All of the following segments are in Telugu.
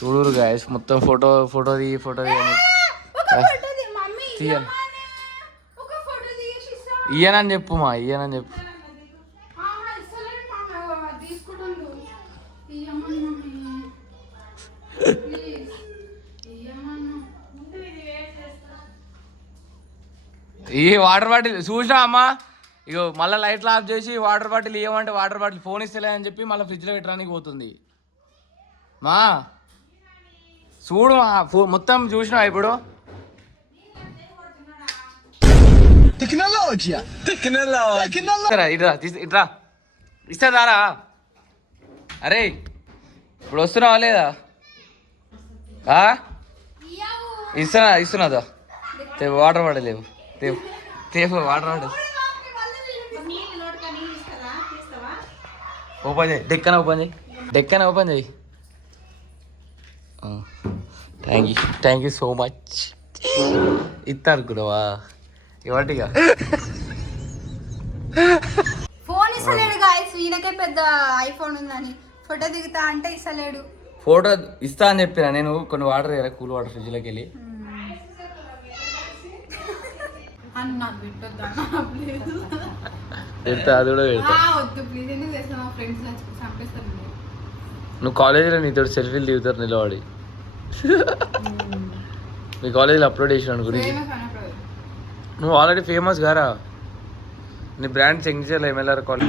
చూడురు గాయస్ మొత్తం ఫోటో ఫోటో అని తీయాలి. ఇయ్యనని చెప్పు మా ఇయ్యనని చెప్పు. ఈ వాటర్ బాటిల్ చూసినా అమ్మా, ఇగో మళ్ళీ లైట్లు ఆఫ్ చేసి వాటర్ బాటిల్ ఇవ్వమంటే వాటర్ బాటిల్ ఫోన్ ఇస్తలే అని చెప్పి మళ్ళీ ఫ్రిడ్జ్లో పెట్టడానికి పోతుంది. మా చూడు మా మొత్తం చూసినా ఇప్పుడు ఇట్రా ఇస్తాదారా. అరే ఇప్పుడు వస్తున్నావా లేదా? ఇస్తున్నదా? వాటర్ బాటిల్ లేవు, తేపు వాటర్ బాటిల్ ఓపెన్ చేయి. డెక్కన ఓపెన్ చేయి. Thank you so much. ఇస్తా అనుకున్నావా? ఇవాటిగా ఫోన్ ఇస్తలేడు గాయ్స్. ఈయనకే పెద్ద ఐఫోన్ ఉందని ఫోటో దిగుతా అంటే ఇస్తలేడు. ఫోటో ఇస్తా అని చెప్పిన నేను. కొన్ని వాటర్ కూల్ వాటర్ ఫ్రిడ్జ్లోకి వెళ్ళి పెడతా. అది కూడా పెడతా. నువ్వు కాలేజీలో నీతో సెల్ఫీలు దిగుతారు నిలబడి. మీ కాలేజీలో అప్లోడ్ చేసిన గురించి. నువ్వు ఆల్రెడీ ఫేమస్ గారా. నీ బ్రాండ్ చెక్ చేయాలి ఎంఎల్ఆర్ కాలేజ్.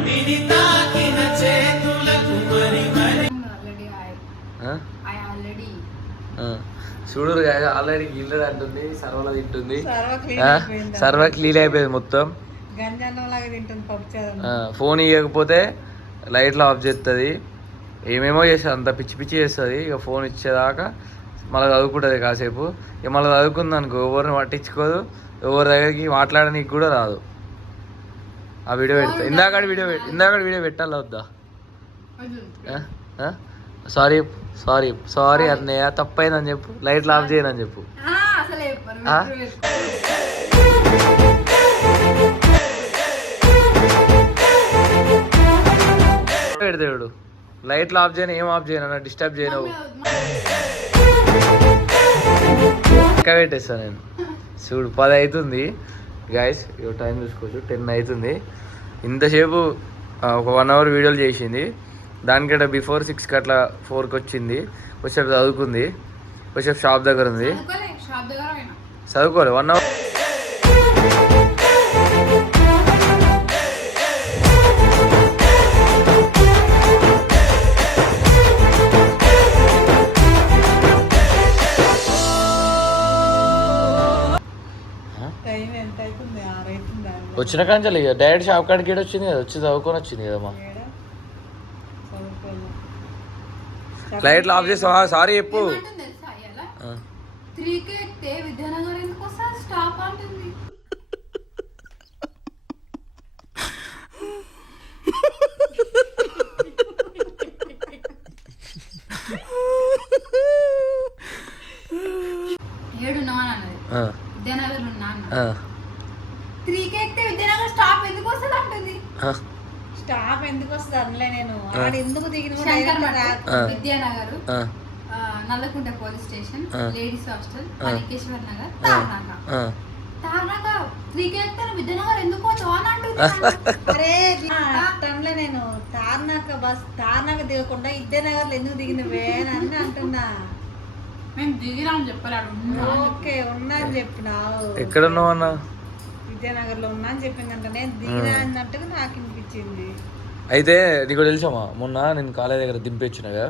చూడరు ఆల్రెడీ గిల్లర్ అంటుంది, సర్వలో తింటుంది. సర్వ క్లీన్ అయిపోయింది మొత్తం. ఫోన్ ఇవ్వకపోతే లైట్లు ఆఫ్ చేస్తుంది, ఏమేమో చేస్తుంది, అంత పిచ్చి పిచ్చి చేస్తుంది. ఇక ఫోన్ ఇచ్చేదాకా మళ్ళీ చదువుకుంటుంది కాసేపు. ఇక మళ్ళీ చదువుకుంది అనుకో, ఎవరిని పట్టించుకోదు, ఎవరి దగ్గరికి మాట్లాడడానికి కూడా రాదు. ఆ వీడియో పెడతా. ఇందాక వీడియో పెట్టాలా వద్దా? సారీ అన్నయ్య, తప్పైందని చెప్పు. లైట్లు ఆఫ్ చేయనని చెప్పు. పెడతాడు. లైట్లు ఆఫ్ చేయను, ఏం ఆఫ్ చేయను, డిస్టర్బ్ చేయను. పక్క పెట్టేస్తాను నేను. చూడు 10 అవుతుంది గాయస్. టైం చూసుకోవచ్చు, 10 అవుతుంది. ఇంతసేపు ఒక 1 అవర్ వీడియోలు చేసింది. దానికంటే బిఫోర్ 6కి అట్లా 4కి వచ్చింది. వచ్చేపు చదువుకుంది, వచ్చేపు షాప్ దగ్గర ఉంది. చదువుకోలే 1 అవర్. వచ్చిన కాంచాలి ఇక డైరెక్ట్ షాప్ కాడికి వచ్చింది కదా, వచ్చి చదువుకొని వచ్చింది కదమ్మా. లైట్లు ఆఫ్ చేస్తా. సారీ చెప్పు. స్టాప్ ఎందుకు వస్తుంది అనలే నేను. ఎందుకు దిగిన Vidyanagar, Nallakunta police station, ladies hostel, Manikeshwar Nagar, Tarnaka 3కి ఎక్కితే విద్యానగర్ ఎందుకు అరే నేను తార్నాక దిగకుండా విద్యానగర్ ఎందుకు దిగినవే అని అంటున్నా. మేము దిగినాం చెప్పాడు. ఓకే ఉన్నా అని చెప్పినావు. ఎక్కడ ఉన్నావు అన్న? విద్యానగర్ లో ఉన్నా అని చెప్పిందంట. నేను దిగినా అన్నట్టుగా నాకు అనిపించింది. అయితే నీకు తెలుసామా, మొన్న నేను కాలేజ్ దగ్గర దింపొచ్చినాగా,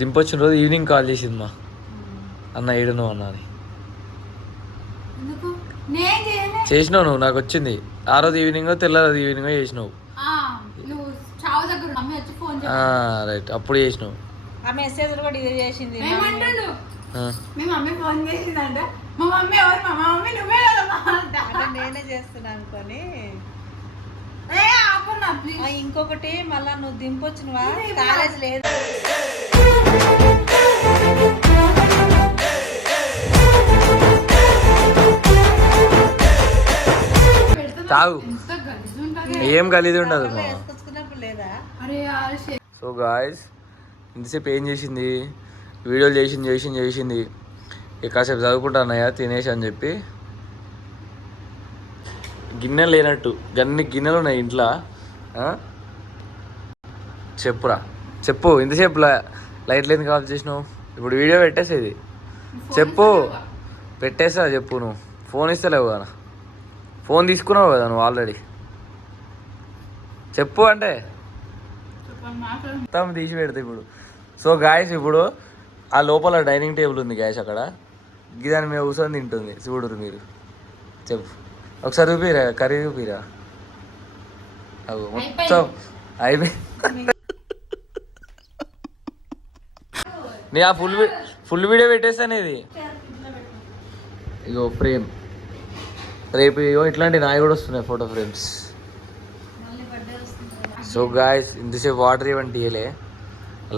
దింపొచ్చిన రోజు ఈవినింగ్ కాల్ చేసింది మా అన్న, ఏడును అన్న అని. చేసినావు నువ్వు, నాకు వచ్చింది. ఆ రోజు ఈవినింగ్ తెల్లరోజు ఈవినింగ్ చేసినావు. రైట్, అప్పుడు చేసినావు. ఆ మెసేజ్ కూడా ఇదే చేసింది. నేనే చేస్తున్నా అనుకోని. ఇంకొకటి మళ్ళా నువ్వు దింపొచ్చినవా కాలేజ్ లేదు. తాగు, ఏం గలీజ్ ఉండదు. లేదా? సో గాయ్స్, ఇంతసేపు ఏం చేసింది, వీడియోలు చేసింది ఇక కాసేపు చదువుకుంటానయ్యా తినేసి అని చెప్పి గిన్నెలు లేనట్టు గిన్నెలు ఉన్నాయి ఇంట్లో. చెప్పురా చెప్పు ఇంతసేపు లైట్లు ఎందుకు ఆఫ్ చేసినావు? ఇప్పుడు వీడియో పెట్టేసేది చెప్పు. పెట్టేస్తా చెప్పు. నువ్వు ఫోన్ ఇస్తలేవు కదా, ఫోన్ తీసుకున్నావు కదా నువ్వు ఆల్రెడీ. చెప్పు అంటే మొత్తం తీసి పెడతా ఇప్పుడు. సో గాయస్ ఇప్పుడు ఆ లోపల డైనింగ్ టేబుల్ ఉంది గాయస్, అక్కడ గిదాని మీద కూర్చొని తింటుంది చూడరు మీరు. చెప్పు ఒకసారి చూపిరా, కర్రీ చూపిరా. అవు మొత్తం అయిపోయి నీ ఆ ఫుల్ వీడియో పెట్టేస్తాను ఇది. ఇగో ఫ్రేమ్ రేపు ఇగో ఇట్లాంటి నాయి కూడా వస్తున్నాయి ఫోటో ఫ్రేమ్స్. సో గాయస్ ఇంతసేపు వాటర్ ఇవ్వండి తీయలే,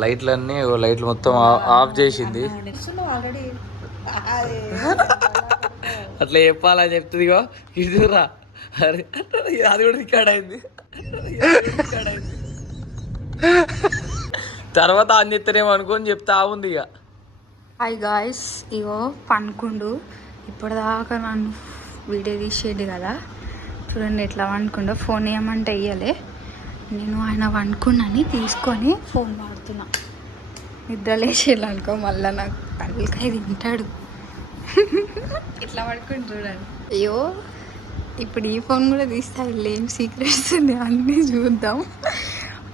లైట్లన్నీ లైట్లు మొత్తం ఆఫ్ చేసింది. అట్లా చెప్పాలని చెప్తుందిగో ఇదిరా. అరే అది కూడా రికార్డ్ అయింది. తర్వాత అని చెప్తారేమో అనుకోని చెప్తా ఉంది ఇక. హాయ్ గాయస్, ఇగో పనుకుండు ఇప్పటిదాకా నన్ను వీడియో తీసేది కదా, చూడండి ఎట్లా వండుకుండో. ఫోన్ ఏమంటే ఇయ్యలే, నేను ఆయన వండుకున్నాని తీసుకొని ఫోన్ వాడుతున్నా. నిద్ర లేచేయాలనుకో మళ్ళీ నాకు పల్లికాయ తింటాడు. ఇట్లా పడుకుని చూడండి. అయ్యో ఇప్పుడు ఈ ఫోన్ కూడా తీస్తా, ఏం సీక్రెట్స్ ఉన్నాయి అన్నీ చూద్దాం.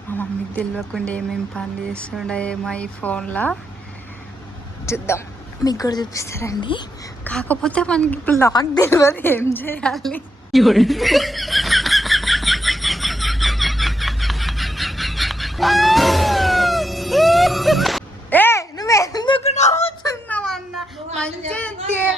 మా మమ్మీకి తెలియకుండా ఏమేమి పనులు చేస్తుండే ఏమో ఈ ఫోన్లో చూద్దాం, మీకు కూడా చూపిస్తారండి. కాకపోతే మనకి ఇప్పుడు లాక్ తెలియదు ఏం చేయాలి. నువ్వు ఎందుకు నవ్వుతున్నావు అన్న? మంచిగా